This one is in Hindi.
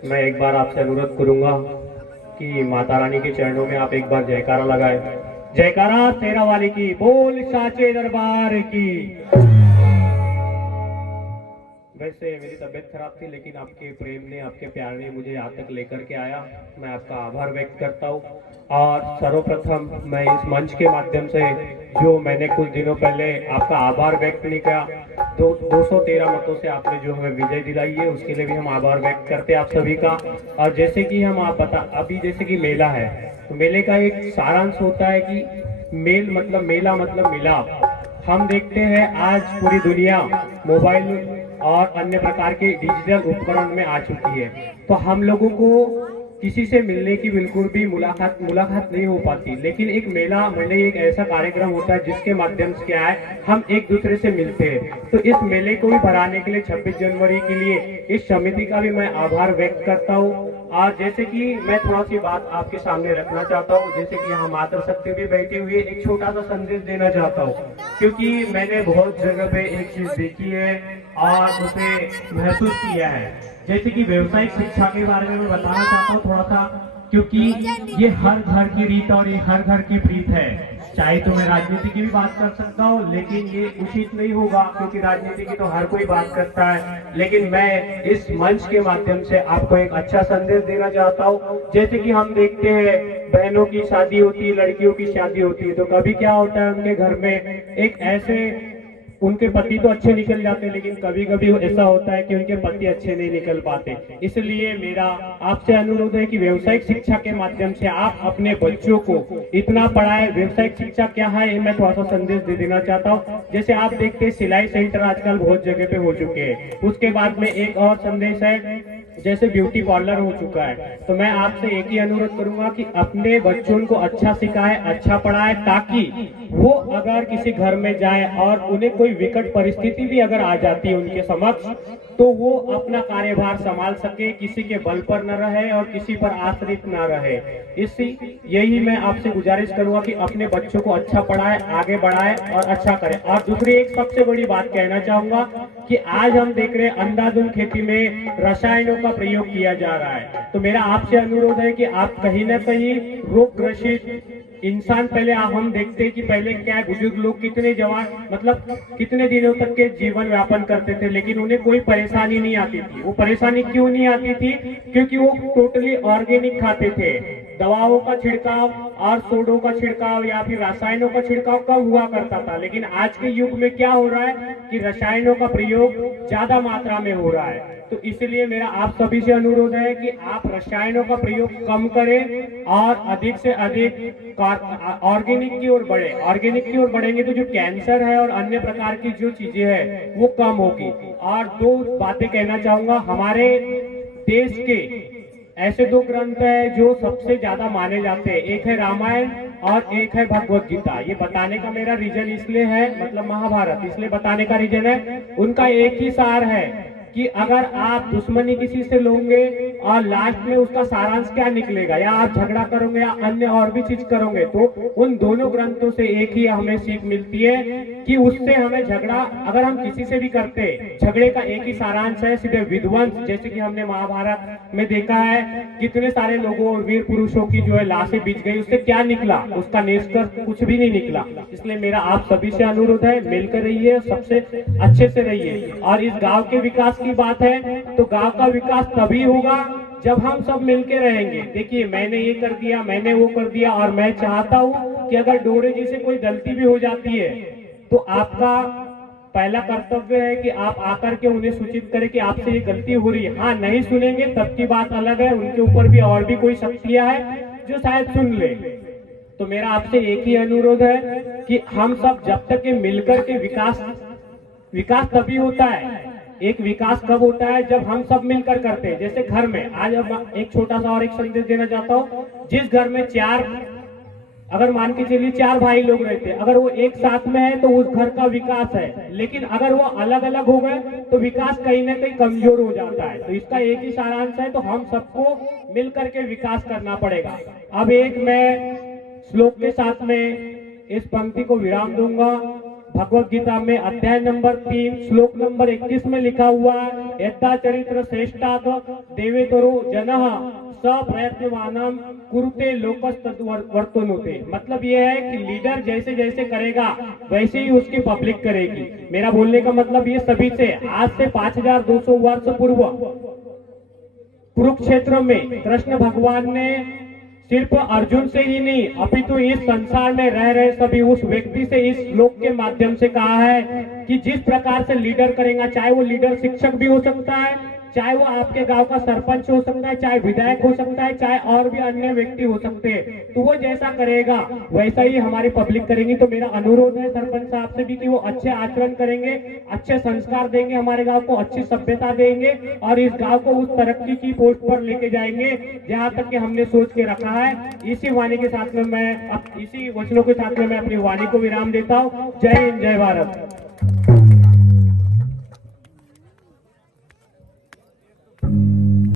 मैं एक बार आपसे अनुरोध करूंगा कि माता रानी के चरणों में आप एक बार जयकारा लगाए। जयकारा शेरा वाली की, बोल साचे दरबार की। वैसे मेरी तबीयत खराब थी, लेकिन आपके प्रेम ने, आपके प्यार ने मुझे यहाँ तक लेकर के आया। मैं आपका आभार व्यक्त करता हूँ। और सर्वप्रथम मैं इस मंच के माध्यम से, जो मैंने कुछ दिनों पहले आपका आभार व्यक्त नहीं किया, 213 मतों से आपने जो हमें विजय दिलाई है, उसके लिए भी हम आभार व्यक्त करते हैं आप सभी का। और जैसे कि हम आप बता अभी जैसे कि मेला है, तो मेले का एक सारांश होता है कि मेला मतलब मिलाप। हम देखते हैं आज पूरी दुनिया मोबाइल और अन्य प्रकार के डिजिटल उपकरण में आ चुकी है, तो हम लोगों को किसी से मिलने की बिल्कुल भी मुलाकात नहीं हो पाती। लेकिन एक मेला मतलब एक ऐसा कार्यक्रम होता है जिसके माध्यम से क्या है, हम एक दूसरे से मिलते हैं। तो इस मेले को भी बढ़ाने के लिए 26 जनवरी के लिए इस समिति का भी मैं आभार व्यक्त करता हूँ। और जैसे कि मैं थोड़ा सी बात आपके सामने रखना चाहता हूँ, जैसे कि यहाँ माता शक्ति भी बैठी हुई है, एक छोटा सा संदेश देना चाहता हूँ, क्योंकि मैंने बहुत जगह पे एक चीज देखी है और उसे महसूस किया है। जैसे कि व्यवसायिक शिक्षा के बारे में मैं बताना चाहता हूँ थोड़ा सा, क्योंकि ये हर घर की रीत और ये हर घर की प्रीत है। चाहे तो मैं राजनीति की भी बात कर सकता हूँ, लेकिन ये उचित नहीं होगा, क्योंकि राजनीति की तो हर कोई बात करता है। लेकिन मैं इस मंच के माध्यम से आपको एक अच्छा संदेश देना चाहता हूँ। जैसे कि हम देखते हैं बहनों की शादी होती है, लड़कियों की शादी होती है, तो कभी क्या होता है उनके घर में एक ऐसे, उनके पति तो अच्छे निकल जाते हैं, लेकिन कभी कभी ऐसा होता है कि उनके पति अच्छे नहीं निकल पाते। इसलिए मेरा आपसे अनुरोध है कि व्यवसायिक शिक्षा के माध्यम से आप अपने बच्चों को इतना पढ़ाएं। व्यवसायिक शिक्षा क्या है, ये मैं थोड़ा सा संदेश दे देना चाहता हूँ। जैसे आप देखते हैं सिलाई सेंटर आजकल बहुत जगह पे हो चुके हैं। उसके बाद में एक और संदेश है, जैसे ब्यूटी पार्लर हो चुका है। तो मैं आपसे एक ही अनुरोध करूंगा कि अपने बच्चों को अच्छा सिखाए, अच्छा पढ़ाए, ताकि वो अगर किसी घर में जाए और उन्हें कोई विकट परिस्थिति भी अगर आ जाती है उनके समक्ष, तो वो अपना कार्यभार संभाल सके, किसी के बल पर न रहे और किसी पर आश्रित न रहे। इसी यही मैं आपसे गुजारिश करूंगा कि अपने बच्चों को अच्छा पढ़ाए, आगे बढ़ाए और अच्छा करें। और दूसरी एक सबसे बड़ी बात कहना चाहूंगा कि आज हम देख रहे हैं अंधाधुंध खेती में रसायनों का प्रयोग किया जा रहा है। तो मेरा आपसे अनुरोध है कि आप कहीं ना कहीं रोग ग्रसित इंसान, पहले हम देखते हैं कि पहले क्या है, बुजुर्ग लोग कितने जवान मतलब कितने दिनों तक के जीवन व्यापन करते थे, लेकिन उन्हें कोई परेशानी नहीं आती थी। वो परेशानी क्यों नहीं आती थी? क्योंकि वो टोटली ऑर्गेनिक खाते थे। दवाओं का छिड़काव और सोडों का छिड़काव या फिर रसायनों का छिड़काव कम हुआ करता था। लेकिन आज के युग में क्या हो रहा है कि रसायनों का प्रयोग ज्यादा मात्रा में हो रहा है। तो इसलिए मेरा आप सभी से अनुरोध है कि आप रसायनों का प्रयोग कम करें और अधिक से अधिक ऑर्गेनिक की ओर बढ़े। ऑर्गेनिक की ओर बढ़ेंगे तो जो कैंसर है और अन्य प्रकार की जो चीजें हैं वो कम होगी। और दो बातें कहना चाहूंगा, हमारे देश के ऐसे दो ग्रंथ है जो सबसे ज्यादा माने जाते हैं, एक है रामायण और एक है भगवत गीता। ये बताने का मेरा रीजन इसलिए है, मतलब महाभारत इसलिए बताने का रीजन है, उनका एक ही सार है कि अगर आप दुश्मनी किसी से लोगे और लास्ट में उसका सारांश क्या निकलेगा, या आप झगड़ा करोगे या अन्य और भी चीज करोगे, तो उन दोनों ग्रंथों से एक ही हमें सीख मिलती है कि उससे हमें झगड़ा अगर हम किसी से भी करते, झगड़े का एक ही सारांश है, सीधे विध्वंस। जैसे कि हमने महाभारत में देखा है कितने सारे लोगों और वीर पुरुषों की जो है लाशें बिछ गई, उससे क्या निकला? उसका निष्कर्ष कुछ भी नहीं निकला। इसलिए मेरा आप सभी से अनुरोध है, मिलकर रहिए, सबसे अच्छे से रहिए। और इस गांव के विकास की बात है तो गांव का विकास तभी होगा जब हम सब मिलके रहेंगे। देखिए मैंने ये कर दिया, मैंने वो कर दिया, और मैं चाहता हूं कि अगर डोरे जी से कोई गलती भी हो जाती है तो आपका पहला कर्तव्य है कि आप आकर के उन्हें सूचित करें कि आपसे ये गलती हो रही है। हाँ, नहीं सुनेंगे तब की बात अलग है, उनके ऊपर भी और भी कोई शक्तियां है जो शायद सुन ले। तो मेरा आपसे एक ही अनुरोध है कि हम सब जब तक ये मिलकर के विकास तभी होता है। एक विकास कब होता है? जब हम सब मिलकर करते हैं। जैसे घर में आज अब एक छोटा सा और एक संदेश देना चाहता हूँ, जिस घर में अगर मान के चलिए 4 भाई लोग रहते हैं, अगर वो एक साथ में है तो उस घर का विकास है। लेकिन अगर वो अलग अलग हो गए तो विकास कहीं ना कहीं कमजोर हो जाता है। तो इसका एक ही सारांश है, तो हम सबको मिलकर के विकास करना पड़ेगा। अब एक मैं श्लोक के साथ में इस पंक्ति को विराम दूंगा भगवत गीता में अध्याय नंबर 3 श्लोक नंबर 21 में लिखा हुआ है, यद्दा चरित्र श्रेष्ठात देवेतरो जनः स प्रयत्नवानम कुरुते लोकस्तद वर्तनुते। मतलब ये है कि लीडर जैसे जैसे करेगा वैसे ही उसकी पब्लिक करेगी। मेरा बोलने का मतलब ये सभी से, आज से 5200 वर्ष पूर्व कुरुक्षेत्र में कृष्ण भगवान ने सिर्फ अर्जुन से ही नहीं अपितु इस संसार में रह रहे सभी उस व्यक्ति से इस श्लोक के माध्यम से कहा है कि जिस प्रकार से लीडर करेगा, चाहे वो लीडर शिक्षक भी हो सकता है, चाहे वो आपके गांव का सरपंच हो सकता है, चाहे विधायक हो सकता है, चाहे और भी अन्य व्यक्ति हो सकते हैं, तो वो जैसा करेगा वैसा ही हमारी पब्लिक करेंगी। तो मेरा अनुरोध है सरपंच साहब से भी कि वो अच्छे आचरण करेंगे, अच्छे संस्कार देंगे, हमारे गांव को अच्छी सभ्यता देंगे और इस गांव को उस तरक्की की पोस्ट पर लेके जाएंगे जहां तक कि हमने सोच के रखा है। इसी वाणी के साथ में मैं इसी वचनों के साथ में मैं अपनी वाणी को विराम देता हूँ। जय हिंद, जय भारत।